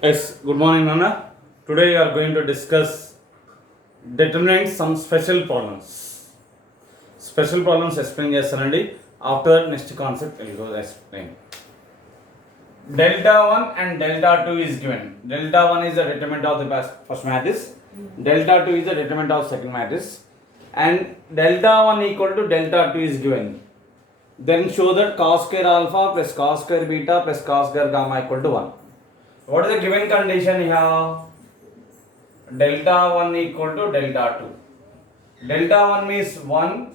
Yes, good morning, Nana. Today we are going to discuss determinate some special problems. Special problems explain చేస్తానండి. After next concept I will go explain. Delta 1 and delta 2 is given. Delta 1 is the determinant of the first matrix. Delta 2 is the determinant of second matrix. And delta 1 equal to delta 2 is given. Then show that cos square alpha plus cos square beta plus cos square gamma equal to 1. What is the given condition here? Delta 1 equal to delta 2. Delta 1 means 1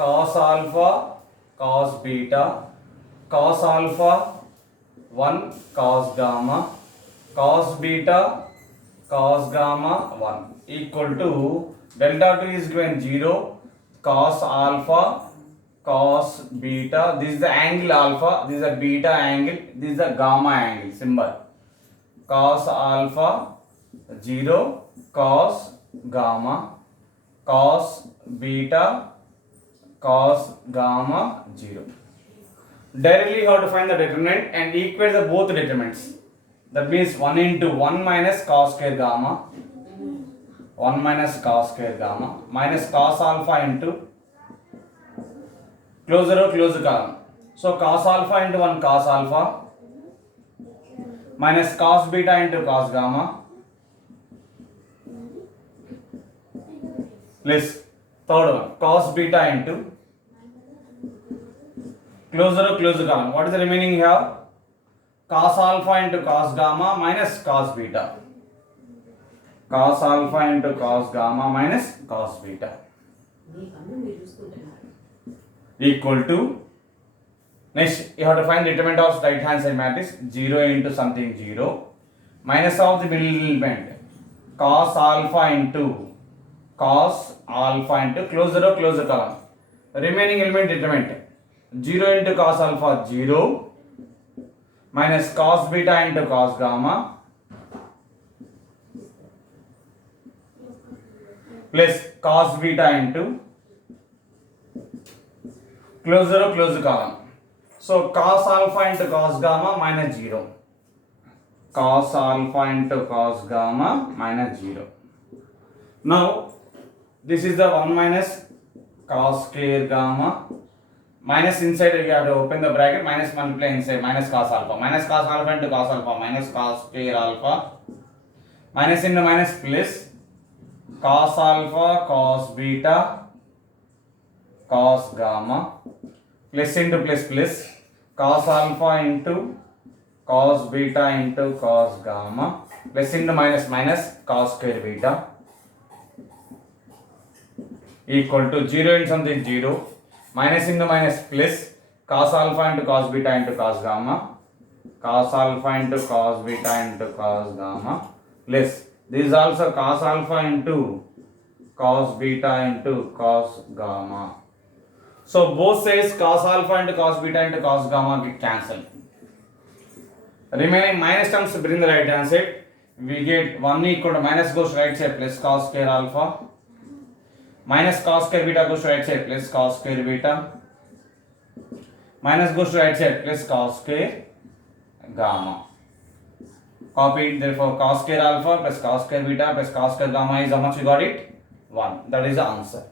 cos alpha cos beta cos alpha 1 cos gamma cos beta cos gamma 1 equal to delta 2 is given 0 cos alpha cos beta. This is the angle alpha, this is the beta angle, this is the gamma angle symbol. Cos alpha 0 cos gamma cos beta cos gamma 0. Directly you have to find the determinant and equate the both determinants. That means 1 into 1 minus cos square gamma 1 minus cos square gamma minus cos alpha into closer column. So cos alpha into 1 cos alpha minus cos beta into cos gamma plus third one cos beta into closer column. What is the remaining here? Cos alpha into cos gamma minus cos beta. Cos alpha into cos gamma minus cos beta equal to, next you have to find determinant of right hand side matrix. 0 into something 0 minus of the middle element cos alpha into closer column. Remaining element determinant 0 into cos alpha 0 minus cos beta into cos gamma plus cos beta into closer column. So cos alpha into cos gamma minus 0. Cos alpha into cos gamma minus 0. Now this is the 1 minus cos square gamma minus inside you have to open the bracket minus multiply inside minus cos alpha into cos alpha minus cos square alpha minus into minus plus cos alpha cos beta cos gamma plus into plus cos alpha into cos beta into cos gamma plus into minus cos square beta equal to 0 into something 0 minus into minus plus cos alpha into cos beta into cos gamma cos alpha into cos beta into cos gamma plus this is also cos alpha into cos beta into cos gamma. So both sides cos alpha into cos beta into cos gamma get cancelled. Remaining minus terms bring the right hand side. We get 1 equal to minus goes to right side plus cos square alpha minus cos square beta goes to right side plus cos square beta minus goes to right side plus cos square gamma. Copy it, therefore cos square alpha plus cos square beta plus cos square gamma is how much you got it? 1. That is the answer.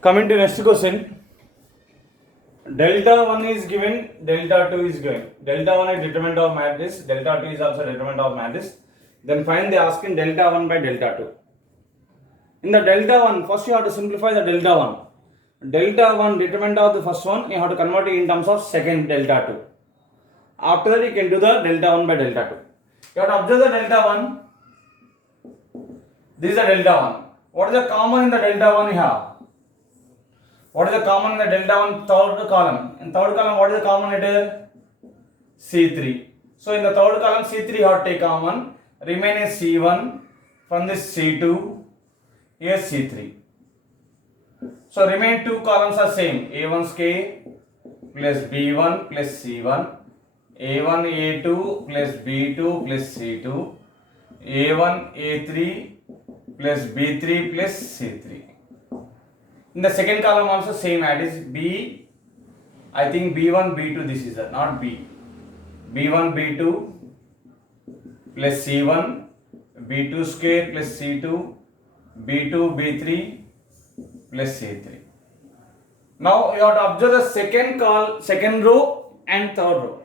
Coming to next question. Delta 1 is given, delta 2 is given. Delta 1 is determinant of matrix, delta 2 is also determinant of matrix. Then find the asking delta 1 by delta 2. In the delta 1, first you have to simplify the delta 1. Delta 1 determinant of the first one, you have to convert it in terms of second delta 2. After that you can do the delta 1 by delta 2. You have to observe the delta 1. This is the delta 1. What is the common in the delta 1 you have? What is the common in the delta 1 third column? In third column, what is the common it is? C3. So in the third column, C3 you have to take common. Remain is C1. From this C2, here C3. So remain two columns are same. A1 square plus B1 plus C1. A1 A2 plus B2 plus C2. A1 A3 plus B3 plus C3. In the second column also same as B. I think B1 B2 this is not B. B1 B2 plus C1. B2 square plus C2, B2 B3 plus C3. Now you have to observe the second row and third row.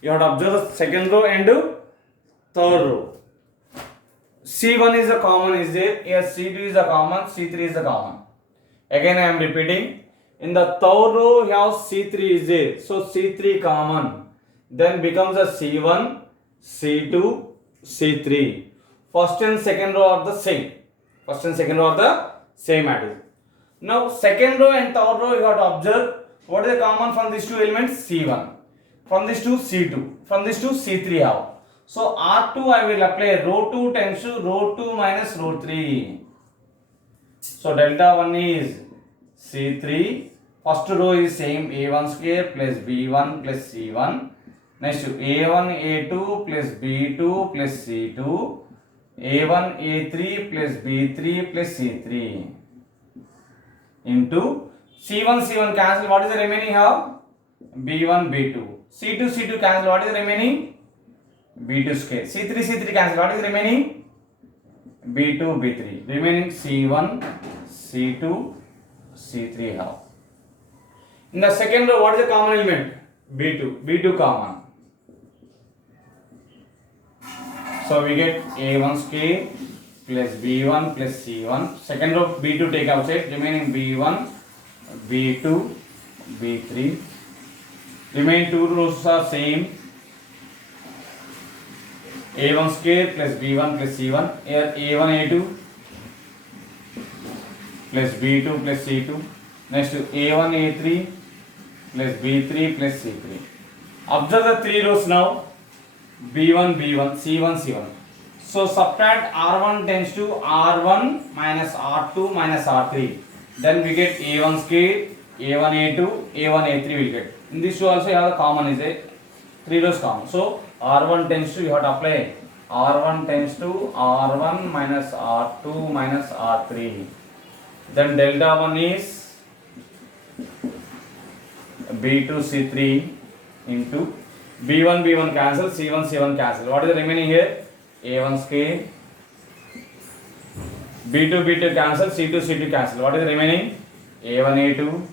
You have to observe the second row and third row. C1 is a common is there. Here C2 is a common. C3 is a common. Again I am repeating. In the third row you have C3 is there. So C3 common. Then becomes a C1, C2, C3. First and second row are the same. First and second row are the same at it. Now second row and third row you have to observe what is the common from these two elements? C1. From these two C2. From these two C3 have. So R2 I will apply row 2 tends to row 2 minus row 3. So delta 1 is C3. First row is same A1 square plus B1 plus C1. Next A1 A2 plus B2 plus C2. A1 A3 plus B3 plus C3 into C1 cancel. What is the remaining here? B1 B2. C2 cancel. What is the remaining? B2 square. C3 cancel. What is the remaining? B2 B3. Remaining C1 C2 C3 here. In the second row, what is the common element? B2 common. So we get A1 square plus B1 plus C1. Second row B2 take outside. Remaining B1, B2, B3. Remaining two rows are same. A1 square plus B1 plus C1. Here A1 A2 plus B2 plus C2. Next A1 A3 plus B3 plus C3. Observe the three rows now. B1, C1, C1. So subtract R1 tends to R1 minus R2 minus R3. Then we get A1 square, A1 A2, A1 A3 will get. In this two also you have the common is a three rows common. So R1 tends to you have to apply R1 tends to R1 minus R2 minus R3. Then delta 1 is B2 C3 into B1 cancel, C1 cancel. What is the remaining here? A1 square. B2 cancel, C2 cancel. What is the remaining? A1 A2.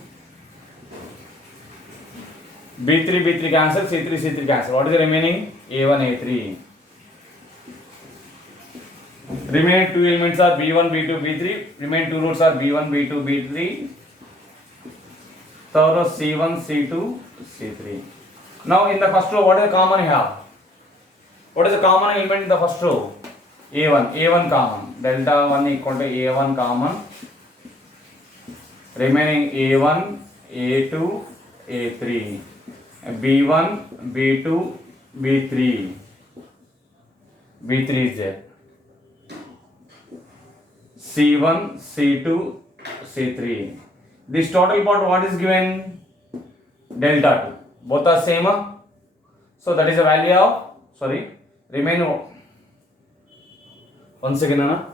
B3 cancel, C3 cancel. What is the remaining? A1 A3. Remaining two elements are B1 B2 B3. Remaining two roots are B1 B2 B3. Third row C1 C2 C3. Now in the first row, what is the common you have? What is the common element in the first row? A1 common. Delta 1 equal to A1 common. Remaining A1, A2, A3. B1, B2, B3. B3 is there. C1, C2, C3. This total part what is given? Delta 2. Both are same. So that is the value of, remain. One second, Anna.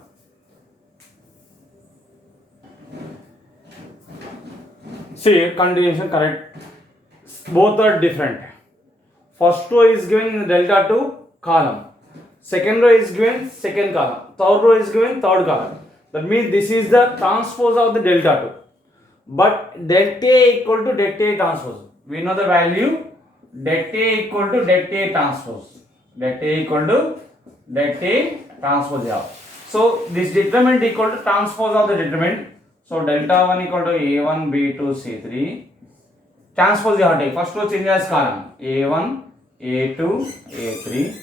See, continuation correct. Both are different. First row is given in delta 2 column. Second row is given second column. Third row is given third column. That means this is the transpose of the delta 2. But delta A equal to delta A transpose. We know the value delta A equal to delta A transpose. Delta A equal to delta A transpose. Yeah. So this determinant equal to transpose of the determinant. So delta 1 equal to A1 B2 C3. Transpose you have to take. First row change as column A1 A2 A3.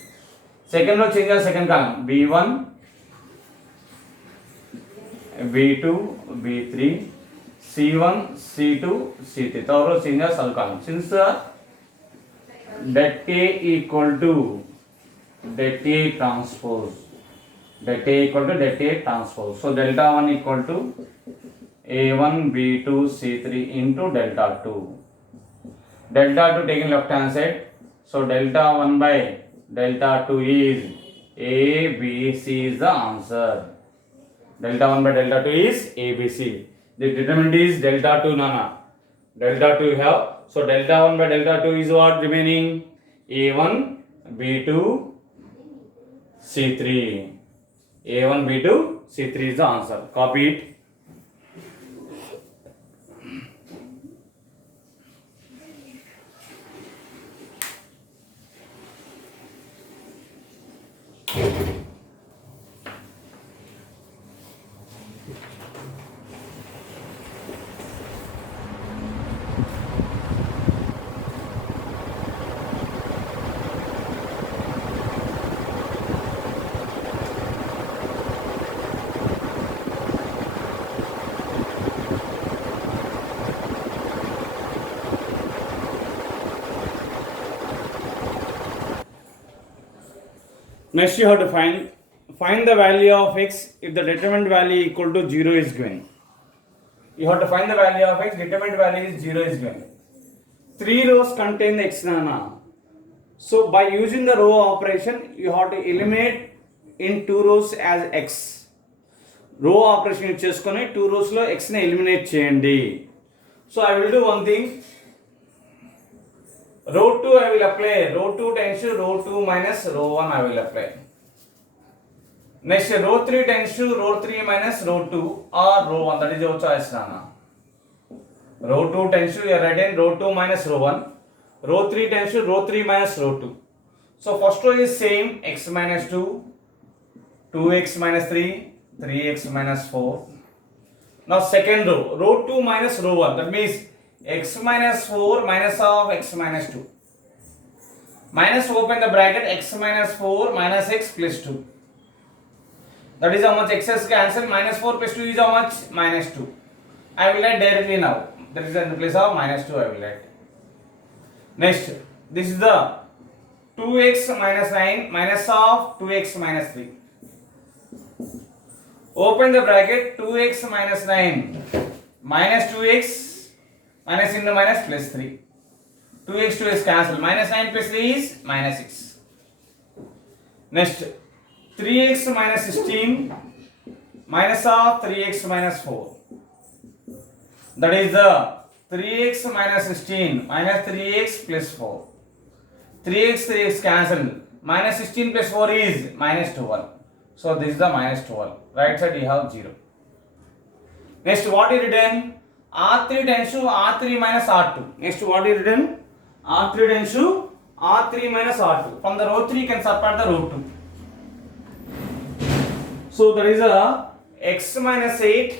Second row change as second column B1 B2, B3, C1, C2, C3. Third row senior cell column. Since det A equal to det A transpose, det A equal to det A transpose. So delta 1 equal to A1, B2, C3 into delta 2. Delta 2 taken left hand side. So delta 1 by delta 2 is A, B, C is the answer. Delta 1 by delta 2 is A, B, C. The determinant is delta 2 nana. Delta 2 you have. So delta 1 by delta 2 is what remaining? A1, B2, C3. A1, B2, C3 is the answer. Copy it. Next you have to find the value of x if the determinant value equal to 0 is given. You have to find the value of x, determinant value is 0 is given. 3 rows contain the x nana. So by using the row operation you have to eliminate in 2 rows as x. Row operation use cheskoni 2 rows lo x ni eliminate cheyandi. So I will do one thing. Row 2 I will apply, row 2 tends to row 2 minus row 1 I will apply. Next row 3 tends to row 3 minus row 2 or row 1, that is your choice nana. Row 2 tends to, you are writing row 2 minus row 1. Row 3 tends to row 3 minus row 2. So first row is same, x minus 2, 2x minus 3, 3x minus 4. Now second row, row 2 minus row 1, that means x minus 4 minus of x minus 2. Minus open the bracket x minus 4 minus x plus 2. That is how much x is cancelled. Minus 4 plus 2 is how much? Minus 2. I will write directly now. That is in the place of minus 2 I will write. Next, this is the 2x minus 9 minus of 2x minus 3. Open the bracket 2x minus 9 minus 2x minus into minus plus 3. 2x 2x cancel. Minus 9 plus 3 is minus 6. Next, 3x minus 16 minus of 3x minus 4. That is the 3x minus 16 minus 3x plus 4. 3x 3x cancel. Minus 16 plus 4 is minus 12. So this is the minus 12. Right side you have 0. Next, what is written? R3 tends to R3 minus R2. Next, what is written? R3 tends to R3 minus R2. From the row 3 you can subtract the row 2. So there is a x minus 8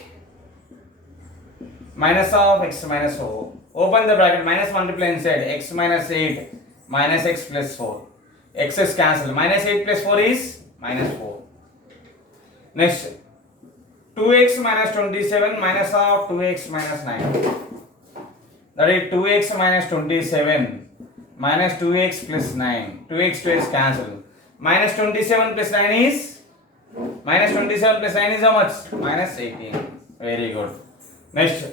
minus of x minus 4. Open the bracket, minus multiply inside, x minus 8 minus x plus 4. X is cancelled. Minus 8 plus 4 is minus 4. Next, 2x minus 27 minus of 2x minus 9. That is 2x minus 27 minus 2x plus 9. 2x 2x cancel. Minus 27 plus 9 is? Minus 27 plus 9 is how much? Minus 18. Very good. Next,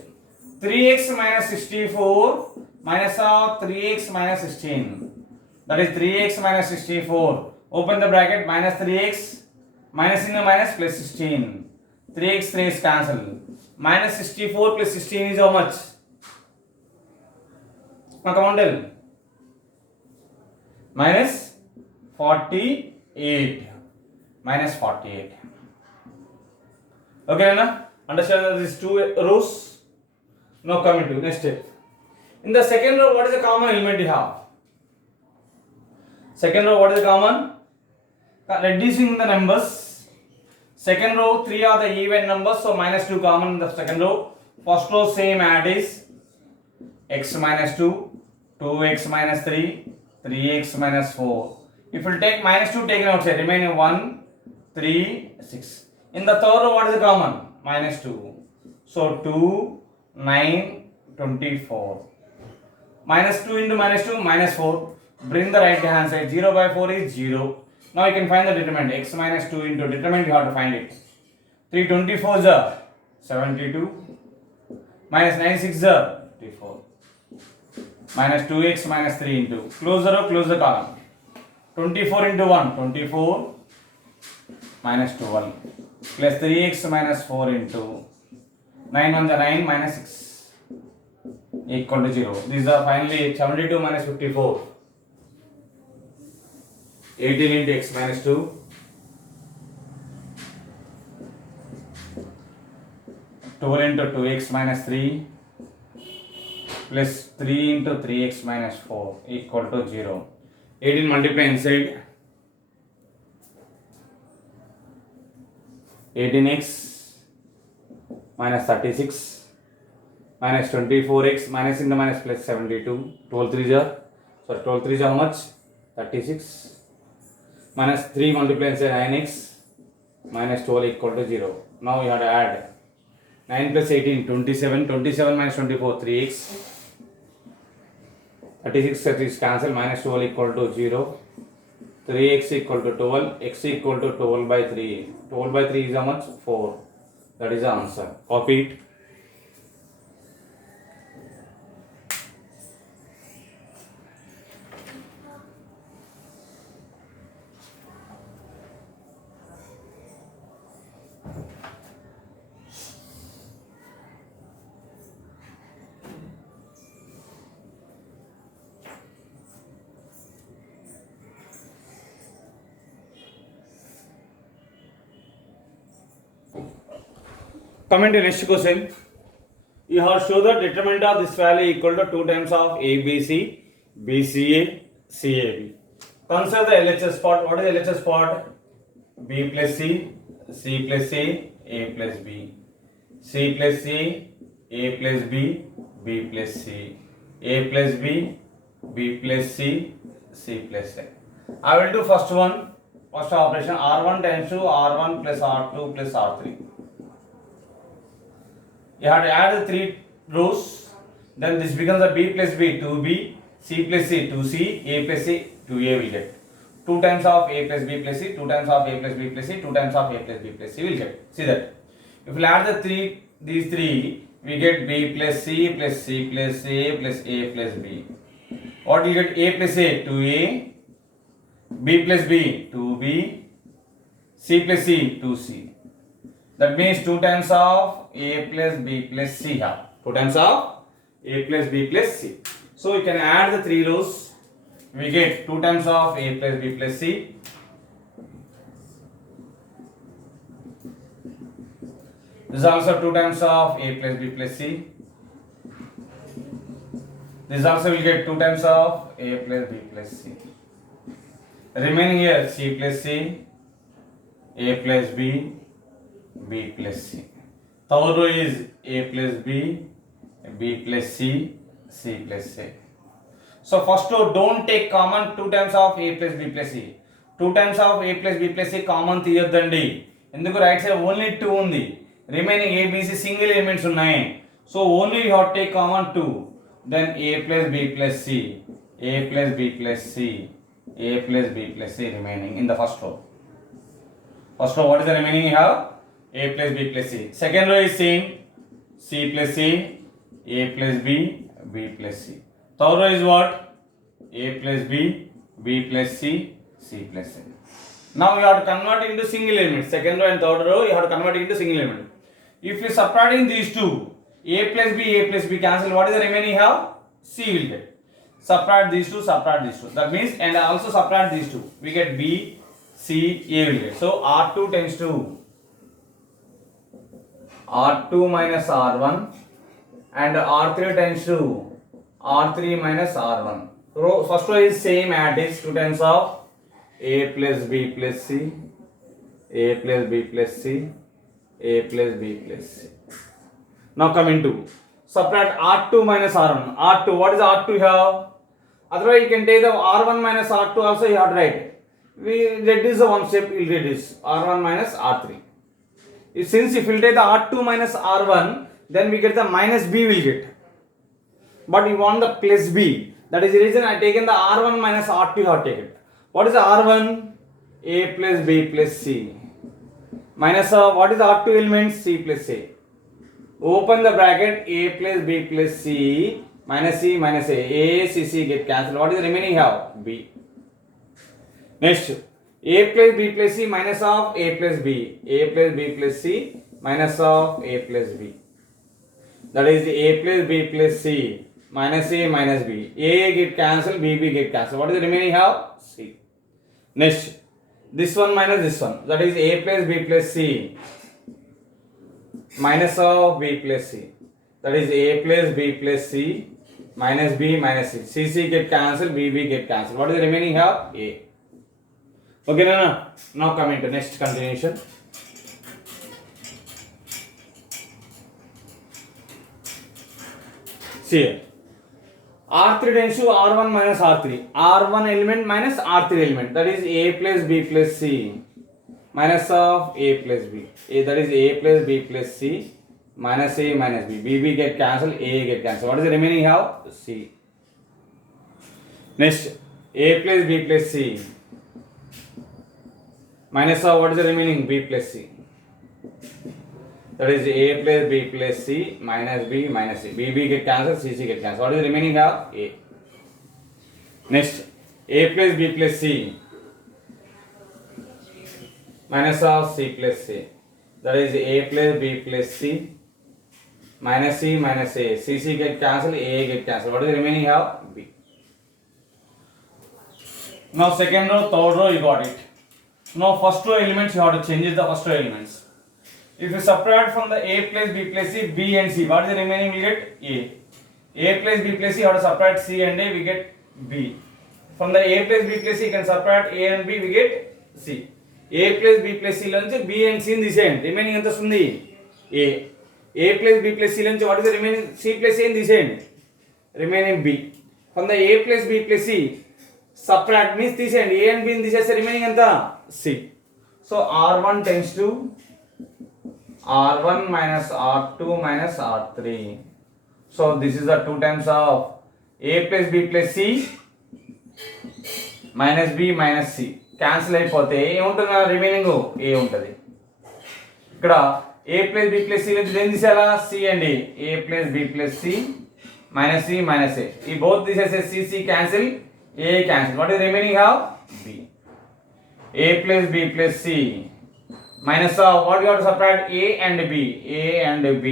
3x minus 64 minus of 3x minus 16. That is 3x minus 64. Open the bracket, minus 3x minus in the minus plus 16. 3x 3 is cancelled. Minus 64 plus 16 is how much? Now come on, tell. Minus 48. Minus 48. Okay, Anna? Understand these two rows? Now coming to next step. In the second row, what is the common element you have? Second row, what is the common? Reducing the numbers. Second row, 3 are the even numbers, so minus 2 common in the second row. First row, same add is x minus 2, 2x minus 3, 3x minus 4. If you take minus 2 taken outside, remaining 1, 3, 6. In the third row, what is the common? minus 2. So 2, 9, 24. Minus 2 into minus 2, minus 4. Bring the right hand side. 0 by 4 is 0. Now you can find the determinant. X minus 2 into determinant, you have to find it. 3 24s are 72. Minus 9 6 are 54. Minus 2x minus 3 into. Close the row, close the column. 24 into 1, 24. Minus 12. Plus 3x minus 4 into. 9 1 9 minus 6. Equal to 0. These are finally 72 minus 54. 18 into x minus 2. 12 into 2x minus 3 plus 3 into 3x minus 4 equal to 0. 18 multiply inside. 18x minus 36 minus 24x minus into minus plus 72. 12 3 are, so 12 3 is how much? 36 minus 3 multiply inside 9x minus 12 equal to 0. Now you have to add 9 plus 18, 27, 27 minus 24, 3x, 36 is cancelled, minus 12 equal to 0, 3x equal to 12, x equal to 12 by 3, 12 by 3 is how much? 4, that is the answer. Copy it. Coming to next question, you have show the determinant of this value equal to 2 times of ABC, BCA, CAB. Consider the LHS part. What is LHS part? B plus C, C plus A plus B, C plus A plus B, B plus C, A plus B, B plus C, C plus A. I will do first one, first operation, R1 times to R1 plus R2 plus R3. You have to add the 3 rows, then this becomes a B plus B, 2B, C plus C, 2C, A plus C, 2A will get. 2 times of A plus B plus C, 2 times of A plus B plus C, 2 times of A plus B plus C will get. See that. If we add these three, we get B plus C plus C plus A plus A plus B. What will get? A plus A, 2A, B plus B, 2B, C plus C, 2C. That means 2 times of A plus B plus C here. 2 times of A plus B plus C. So you can add the 3 rows. We get 2 times of A plus B plus C. This is also 2 times of A plus B plus C. This also will get 2 times of A plus B plus C. Remaining here C plus C, A plus B, B plus C. Third row is A plus B, B plus C, C plus A. So first row don't take common 2 times of A plus B plus C. 2 times of A plus B plus C common తీయొద్దండి. ఎందుకు right side only 2 ఉంది. Remaining A, B, C single elements ఉన్నాయి. So only you have take common 2. Then A plus B plus C, A plus B plus C, A plus B plus C remaining in the first row. First row, what is the remaining you have? A plus B plus C. Second row is same. C plus C, A plus B, B plus C. Third row is what? A plus B, B plus C, C plus A. Now you have to convert into single element. Second row and third row you have to convert into single element. If you subtracting these two, A plus B cancel, what is the remaining you have? C will get. Subtract these two, subtract these two. That means, and also subtract these two. We get B, C, A will get. So R2 tends to R2 minus R1 and R3 tends to R3 minus R1. Row, first row is same as is 2 times of A plus B plus C, A plus B plus C, A plus B plus C. Now coming to subtract R2 minus R1. R2, what is R2 here? Otherwise you can take the R1 minus R2 also you have to write. We reduce the one step, we will reduce R1 minus R3. Since if we take the R2 minus R1, then we get the minus B will get. But we want the plus B. That is the reason I taken the R1 minus R2 have taken. What is the R1? A plus B plus C. Minus what is the R2 element? C plus A. Open the bracket, A plus B plus C minus C minus A. A, C, C get cancelled. What is the remaining have? B. Next, A plus B plus C minus of A plus B. A plus B plus C minus of A plus B. That is A plus B plus C minus A minus B. A get cancelled, B get cancelled. What is the remaining have? C. Next, this one minus this one. That is A plus B plus C minus of B plus C. That is A plus B plus C minus B minus C. C C get cancelled, B get cancelled. What is the remaining have? A. Okay, now coming to next continuation. See here. R3 tends to R1 minus R3. R1 element minus R3 element. That is A plus B plus C minus of A plus B. That is A plus B plus C minus A minus B. B get cancelled, A get cancelled. What is the remaining have? C. Next, A plus B plus C minus of what is the remaining? B plus C. That is A plus B plus C minus B minus C. B get cancelled, C get cancelled. What is the remaining have? A. Next, A plus B plus C minus of C plus C. That is A plus B plus C minus C minus A. C get cancelled, A get cancelled. What is the remaining have? B. Now second row, third row, you got it. Now first row elements you have to change the first row elements. If you subtract from the A plus B plus C, B and C, what is the remaining? We get A. A plus B plus C, you have to subtract C and A, we get B. From the A plus B plus C, you can subtract A and B, we get C. A plus B plus C lunch, B and C in this end. Remaining anta sundi A. A plus B plus C lunch, what is the remaining? C plus A in this end. Remaining B. From the A plus B plus C, subtract means this end. A and B in this end, remaining anta C. So R1 tends to R1 minus R2 minus R3. So this is the 2 times of A plus B plus C minus B minus C. Cancel అయిపోతే ఏముంటుంది remaining A ఉంటుంది. ఇక్కడ A plus B plus C నుంచి ఏం తీసేయాలా? C and A plus B plus C minus C minus A. ఈ both తీసేస్తే C cancel, A cancel. What is remaining have? B. A plus B plus C minus of what you have to subtract? A and B. A and B.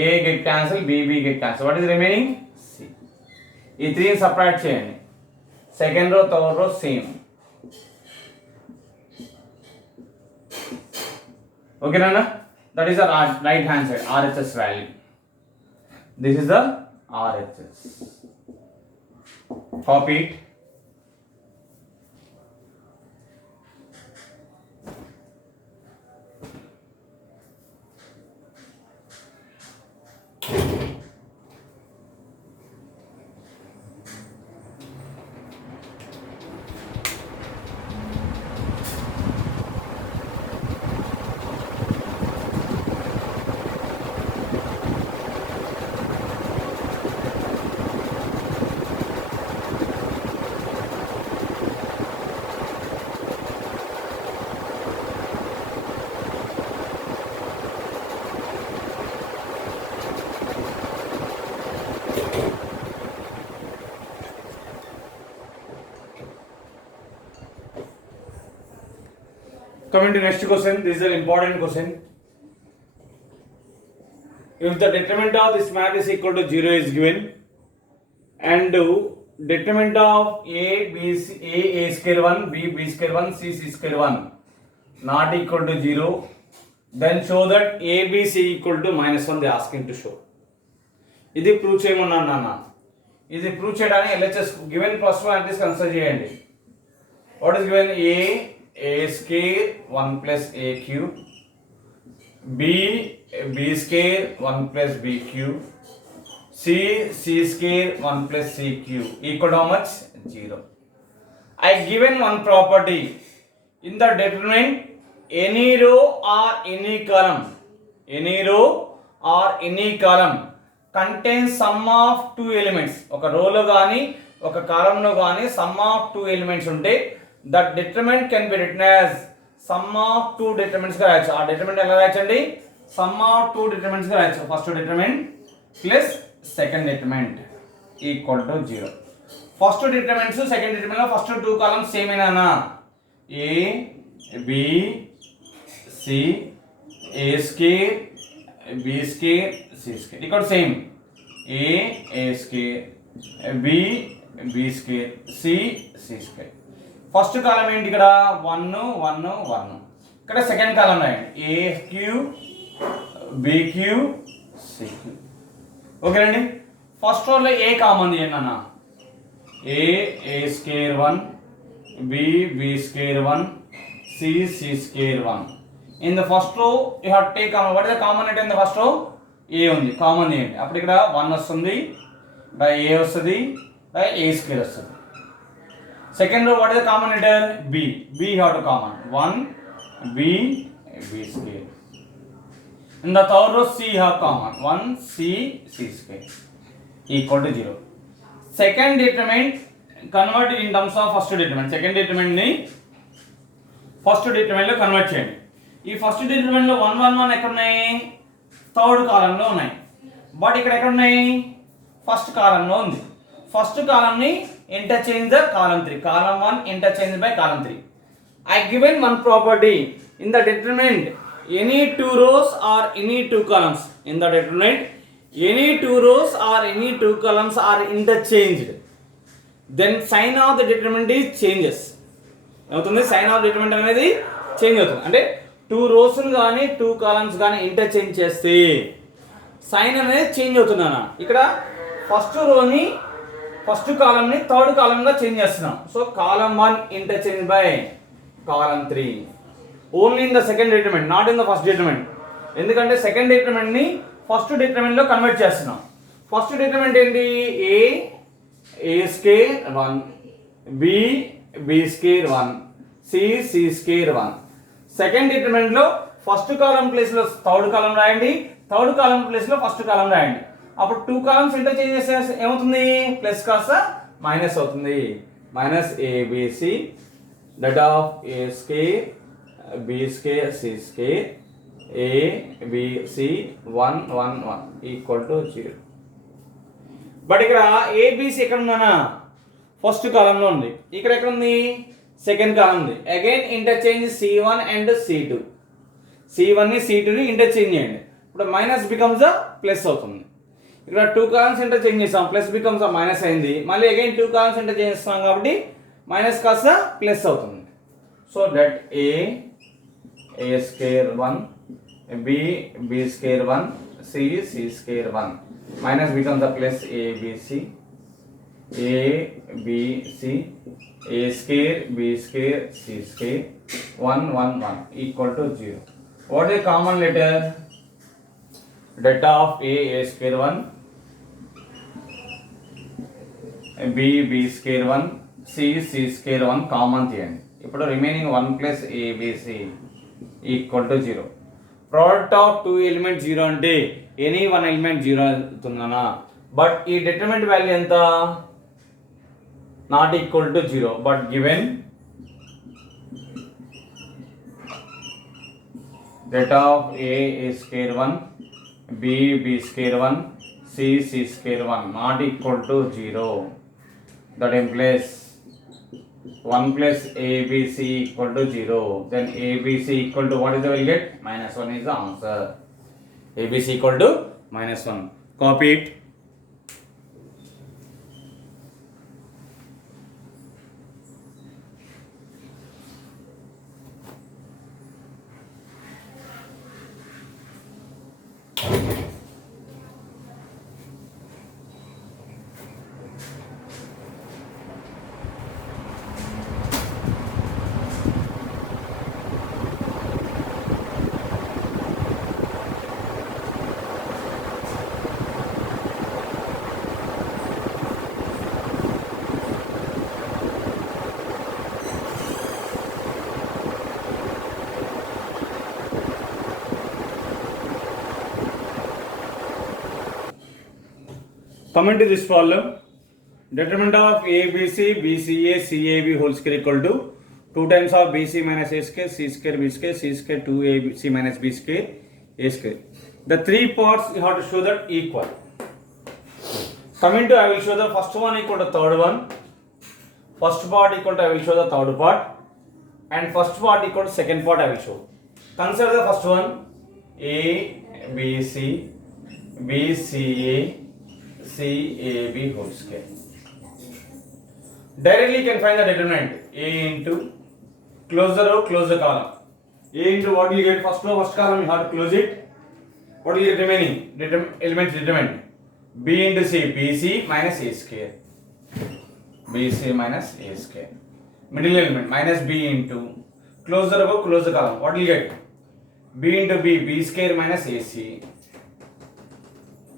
A get cancelled, B get cancelled. What is remaining? C. ఈ 3 subtract చేయండి. Second row, third row same. Okay, Nana? That is the right hand side, RHS value. This is the RHS. Copy it. Coming to next question, this is an important question. If the determinant of this mat is equal to 0 is given and determinant of A square 1, B square 1, C square 1 not equal to 0, then show that ABC equal to minus 1 they are asking to show. ఇది prove చేయమన్నాను నాన్న. ఇది prove చేయడానికి LHS given first one at least consider చేయండి. What is given? A square 1 plus A cube, B square 1 plus B cube, C square 1 plus C cube equal to how much? 0. I given one property in the determinant any row or any column, any row or any column contains sum of two elements. ఒక రోలో కానీ ఒక కాలంలో కానీ sum of two elements ఉంటే that determinant can be written as sum of two determinants గా రాయొచ్చు. ఆ determinant ఎలా రాయొచ్చండి? sum of two determinants గా రాయొచ్చు. First determinant plus second determinant equal to 0. First determinants second determinant లో ఫస్ట్ టూ కాలమ్స్ సేమ్ ఏనా? a b c a square b square c square ఇక్కడ same a square b b square c c square. First కాలం ఏంటి? ఇక్కడ 1 1 1. ఇక్కడ second column రాయండి a cube b cube c cube. ఓకేనండి. First రోలో a common తీయండి అన్న. a square 1 b b square 1 c c square 1. In the first row you have to take common. What is the common letter in the first row? A ఉంది. Common తీయండి. అప్పుడు ఇక్కడ 1 వస్తుంది, by a వస్తుంది, by a square వస్తుంది. Second row what is the common letter? b. b you have to common 1 b b square. In the third row c you have common 1 c c square equal to 0. Second determinant convert in terms of first determinant. Second determinant ని first determinant లో convert చేయండి. ఈ first determinant లో 1 1 1 ఎక్కడ ఉన్నాయి? Third కాలంలో ఉన్నాయి. But ఇక్కడ ఎక్కడ ఉన్నాయి? ఫస్ట్ కాలంలో ఉంది. ఫస్ట్ కాలం ని interchange the column 3. Column 1 interchange by column 3. I given one property in the determinant any two rows or any two columns. In the determinant any two rows or any two columns are interchanged, then sign of the determinant is changes. అవుతుంది. Sign of determinant అనేది change అవుతుంది. అంటే two rows కానీ two columns కానీ interchange చేస్తే sign అనేది change అవుతుందన్న. ఇక్కడ ఫస్ట్ రోని ఫస్ట్ కాలంని థర్డ్ కాలంగా చేంజ్ చేస్తున్నాం. So column 1 interchange by column 3 only in the second determinant, not in the first determinant. ఎందుకంటే సెకండ్ డిటర్మినెంట్ని ఫస్ట్ డిటర్మినెంట్లో కన్వర్ట్ చేస్తున్నాం. ఫస్ట్ డిటర్మినెంట్ ఏంటి? a square 1 b b square 1 c c square 1. Second determinant లో first కాలం place లో third కాలం రాయండి, third కాలం place లో first కాలం రాయండి. అప్పుడు two columns interchange చేస్తే ఏమవుతుంది? ప్లస్ కాస్త మైనస్ అవుతుంది. Minus abc that of a square b square c square a b c 1 1 1 equal to 0. But ఇక్కడ abc ఎక్కడ ఉందన్నా? ఫస్ట్ కాలంలో ఉంది. ఇక్కడ ఎక్కడ ఉంది? సెకండ్ కాలం ఉంది. Again interchange c1 and c2. c1 ని c2 ని ఇంటర్చేంజ్ చేయండి. ఇప్పుడు మైనస్ బికమ్స్ ప్లస్ అవుతుంది. ఇక్కడ టూ కాలమ్స్ ఇంటర్చేంజ్ చేస్తాం, ప్లస్ బికమ్స్ మైనస్ అయింది. మళ్ళీ అగైన్ టూ కాలమ్స్ ఇంటర్చేంజ్ చేస్తాం కాబట్టి మైనస్ కాస్త ప్లస్ అవుతుంది. So that a square 1 b b square 1 c c square 1 minus becomes the plus abc a b c a square b square c square 1 1 1 equal to 0. What is the common letter? That of a square 1 b b square 1 c c square 1 common తీయండి. ఇప్పుడు remaining 1 plus abc equal to 0. Product of two element 0 అంటే any one element 0 అవుతుందన్నా. But ఈ determinant value ఎంత? Not equal to 0. But given that of a square 1 b b square 1 c c square 1 not equal to 0. That implies 1 plus abc equal to 0. Then abc equal to what is the value get? -1 is the answer. abc equal to -1. Copy it. Coming to this problem, determinant of ABC, BCA, CAB whole square equal to 2 times of BC minus A square, C square, B square, C square, 2AC minus B square, A square. The three parts you have to show that equal. Coming to, I will show the first one equal to third one. First part equal to, I will show the third part. And first part equal to second part, I will show. Consider the first one, A, B, C, B, C, A, C, A, B whole square. Directly you can find the determinant. A into, close the row, close the column. A into what will you get? First row, first column, you have to close it. What will you get remaining? Elements determined. B into C, BC minus A square. BC minus A square. Middle element, minus B into, close the row, close the column. What will you get? B into B, B square minus AC.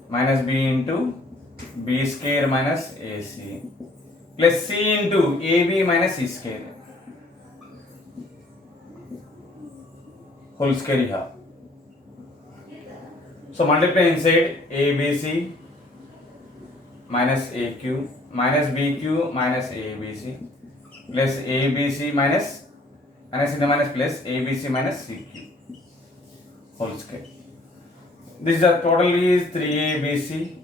Minus B into B square minus AC. Plus C into AB minus C square. Whole square you have. So multiply inside ABC minus AQ minus BQ minus ABC plus ABC minus plus ABC minus CQ whole square. This is the total is 3ABC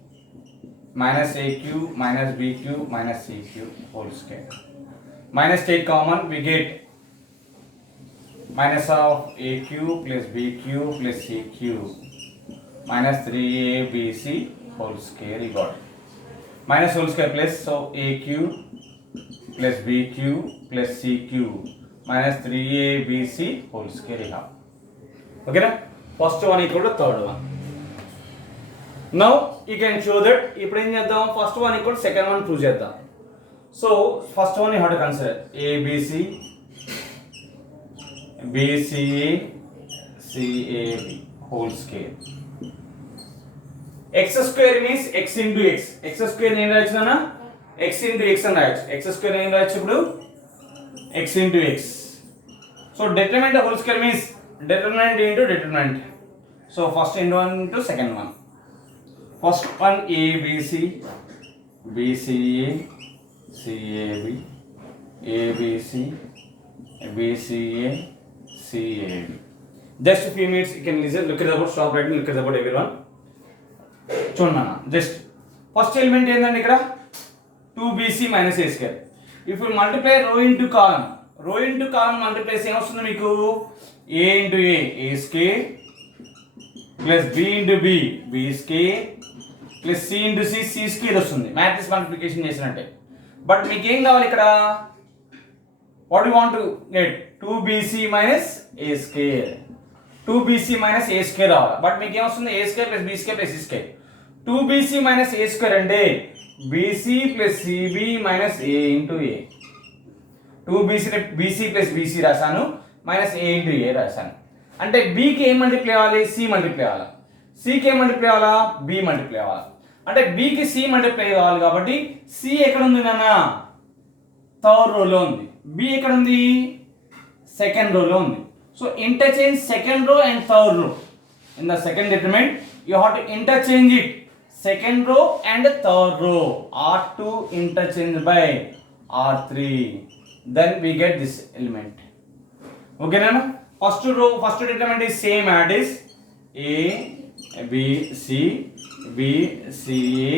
minus AQ minus BQ minus CQ whole square. Minus take common, we get minus of AQ plus BQ plus CQ minus 3ABC whole square you got. Minus whole square plus, so AQ plus BQ plus CQ minus 3ABC whole square you have. Okay na? First one equal to third one. Now you can show that ఇప్పుడు ఏం చేద్దాం, first one equal to second one prove చేద్దాం. So first one you have to consider ABC, BCA, CAB whole square. X square means x into x. X square ఏం రాయొచ్చు నాన్న? X into x అని రాయొచ్చు. X square ఏం రాయొచ్చు ఇప్పుడు? X into x. So determinant of whole square means determinant into determinant. So first into one into second one. First one ABC, BCA, CAB, ABC, BCA, CAB. Just a few minutes you can listen, look at the board, stop writing, look at the board everyone. చూడన్నా just first element ఏంటండి ఇక్కడ 2BC minus A square. If you multiply rho into column, rho into column multiply ఏమొస్తుంది మీకు? A into A square plus B into B square plus C into C square వస్తుంది matrix multiplication చేసినట్టే. But మీకు ఏం కావాలి ఇక్కడ? What you want to get 2BC minus A square. 2BC minus A square రావాలి. But మీకు ఏమొస్తుంది? A square plus B square plus C square. 2BC minus A square అంటే BC plus CB minus A into A. 2BC BC plus BC రాశాను minus A into A రాశాను. అంటే Bకి ఏం multiply అవ్వాలి? C multiply అవ్వాలి. Cకి ఏం మల్టిప్లై అవ్వాలా? B multiply అవ్వాలి. అంటే Bకి C మల్టిప్లై కావాలి కాబట్టి C ఎక్కడ ఉంది నాన్న? థర్డ్ రోలో ఉంది. B ఎక్కడ ఉంది? సెకండ్ రోలో ఉంది. So interchange second row and third row. In the second determinant, you have to interchange it. Second row and third row are to interchange by R3. Then we get this element. Okay, Nana? First row, first determinant is same as A, B, C, B, C, A,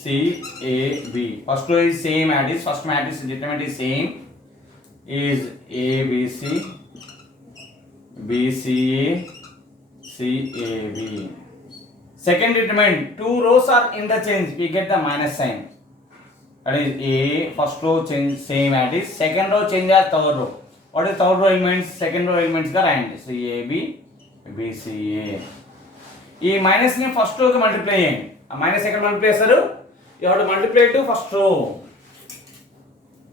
C, A, B. First row is same as first matrix determinant is same is A, B, C. BCA, CAB. Second determinant, two rows are interchanged. We get the minus sign. That is A. First row change same as is. Second row change as third row. What is third row elements? Second row elements का and CAB, BCA. ये minus ने first row का multiply है. Minus second multiply sir. You have to multiply to first row.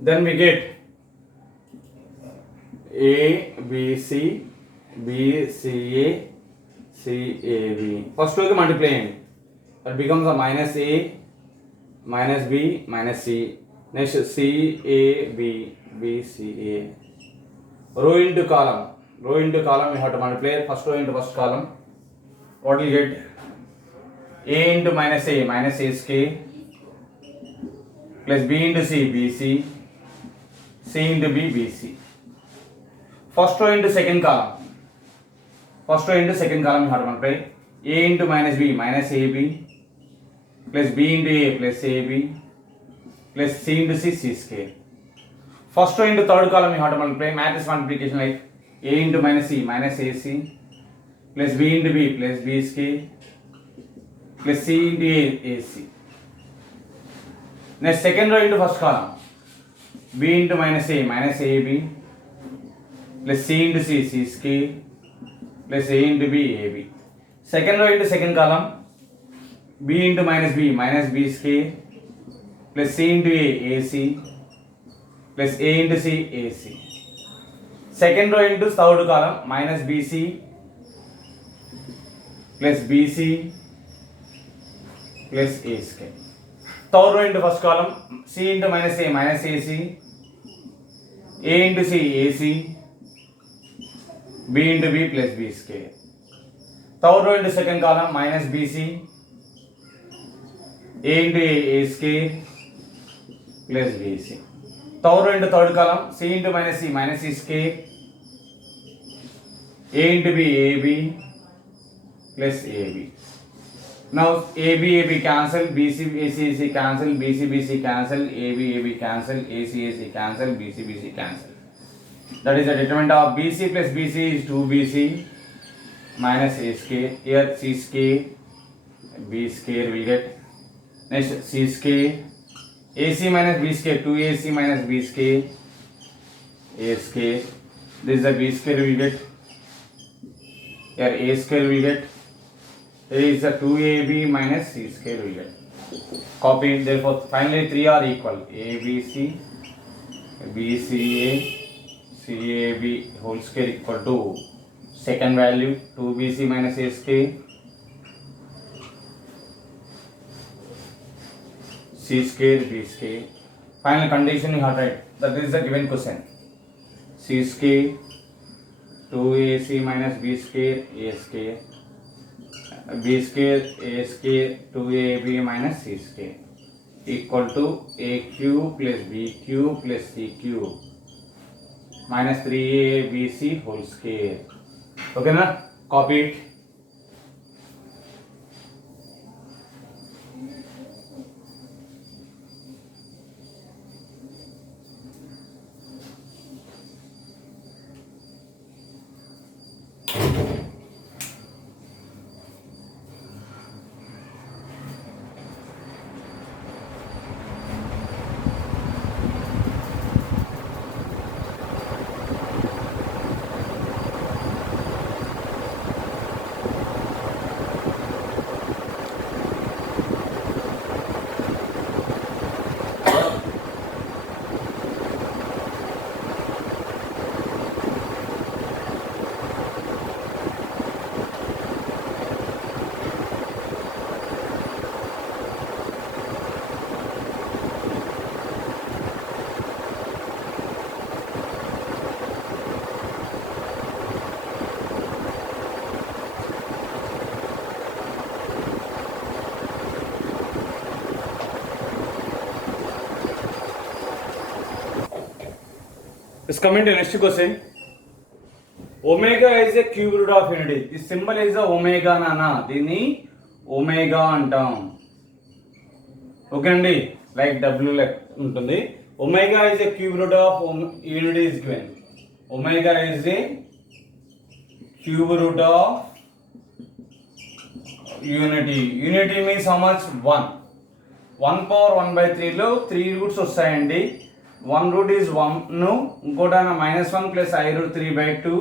Then we get A, B, C. BCA, CAB. First row multiply that becomes a minus A, minus B, minus C. Next CAB, BCA. Row into column. Row into column we have to multiply first row into first column. What will you get? A into minus A square plus B into C, BC, C into B, BC. First row into second column. First row into second column you have to multiply. A into minus B, minus AB, plus B into A, plus AB, plus C into C, C square. First row into third column you have to multiply. Matrix multiplication like A into minus C, minus AC, plus B into B, plus B square, plus C into A, AC. Next second row into first column. B into minus A, minus AB, plus C into C, C square, plus A into B, AB. Second row into second column. B into minus B square, plus C into A, AC, plus A into C, AC. Second row into third column, minus BC, plus BC, plus A square. Third row into first column, C into minus A, minus AC, A into C, AC, B into B, plus B square. Third row into second column, minus BC, A into A square, plus BC. Third row into third column, C into minus C square, A into B, AB, plus AB. Now AB cancel, BC AC cancel, BC cancel, AB cancel, AC cancel, BC cancel. That is the determinant of BC plus BC is 2BC minus A square. Here C square, B square we get. Next C square, AC minus B square, 2AC minus B square, A square. This is the B square we get. Here A square we get. Here is the 2AB minus C square we get. Copy. Therefore, finally 3 are equal. ABC, BCA, CAB whole square equal to second value 2BC minus A square, C square, B square. Final condition you have to write. That is the given question. C square 2AC minus B square, A square, B square, A square, 2AB minus C square equal to A cube plus B cube plus C cube minus 3ABC whole square. Okay na? Copy it. Let's come into next question. Omega is a cube root of unity. This symbol is a omega nana. దీన్ని omega అంటాం. Okay అండి, like W లెక్ ఉంటుంది. Omega is a cube root of unity is given. Omega is a cube root of unity. Unity means how much? 1. 1 power 1/3 లో 3 roots వస్తాయండి. 1 root is 1, ఇంకోటి -1 plus I root 3/2,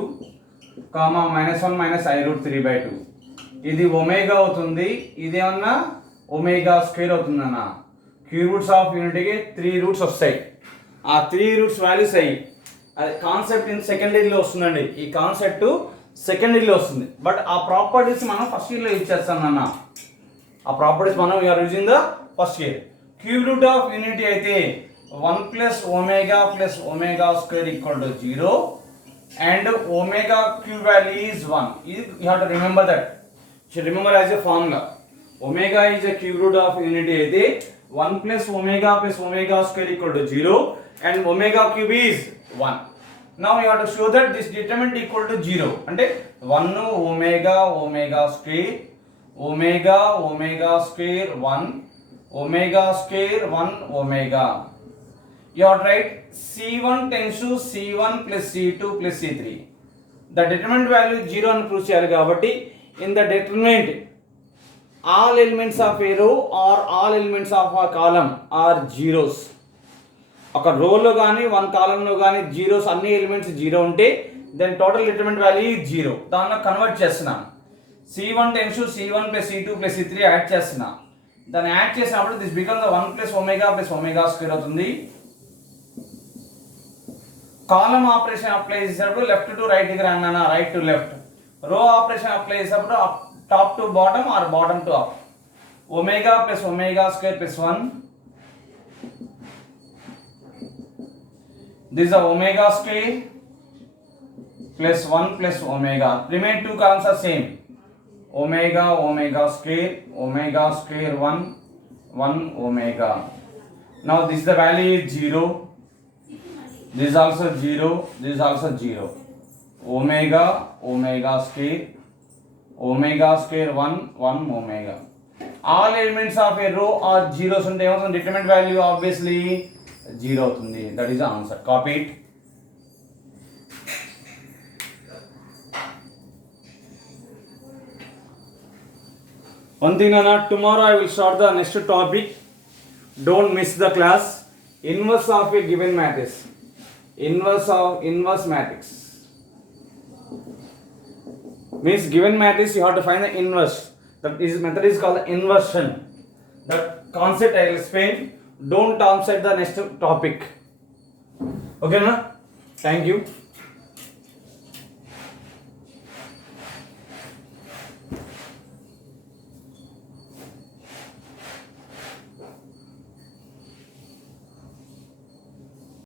-1 minus I root 3/2. ఇది omega అవుతుంది, ఇది ఏమన్నా omega square అవుతుందన్న. Cube roots of యూనిటీకి 3 roots వస్తాయి. ఆ 3 రూట్స్ వాల్యూస్ అయ్యి అది కాన్సెప్ట్ ఇన్ సెకండ్ ఇయర్లో వస్తుందండి. ఈ కాన్సెప్ట్ సెకండ్ ఇయర్లో వస్తుంది, బట్ ఆ ప్రాపర్టీస్ మనం ఫస్ట్ ఇయర్లో యూజ్ చేస్తాం అన్న. ఆ ప్రాపర్టీస్ మనం you're using the first year. Cube root of unity అయితే 1 plus omega square equal to 0 and omega cube value is 1. You have to remember that. You should remember as a formula. Omega is a cube root of unity అయితే 1 plus omega square equal to 0 and omega cube is 1. Now you have to show that this determinant equal to 0 అంటే 1 omega square 1 omega square 1 omega. You have to write C1 tends to C1 plus C2 plus C3. The determinant value 0 అని prove చేయాలి కాబట్టి in the determinant all elements of a row or all elements of a column are zeros. ఒక రోలో కానీ one కాలంలో కానీ zeros అన్ని elements zero ఉంటే then total determinant value is zero. దానిలో కన్వర్ట్ చేస్తున్నాను. C1 tends to C1 plus C2 plus C3 add చేస్తున్నా. దాన్ని యాడ్ చేసినప్పుడు this become the 1 plus omega square అవుతుంది. కాలం ఆపరేషన్ అప్లై చేసేటప్పుడు లెఫ్ట్ టు రైట్ దగ్గర అన్నానా, right to left. Row operation apply చేసేటప్పుడు top to bottom or bottom to up. Omega plus omega square plus 1. This is the omega square plus 1 plus omega. Remain two columns are same. Omega square 1 omega. Now this is the value is 0. This is also 0. This is also 0. Omega square 1 omega. All elements of a row are zeros and determinant value obviously 0 అవుతుంది. That is answer. Copy it. One thing Nana, tomorrow I will start the next topic. Don't miss the class. Inverse of a given matrix. Inverse matrix means given matrix you have to find the inverse. That is method is called inversion. That concept I will explain. Don't outside the next topic. Okay na? Thank you.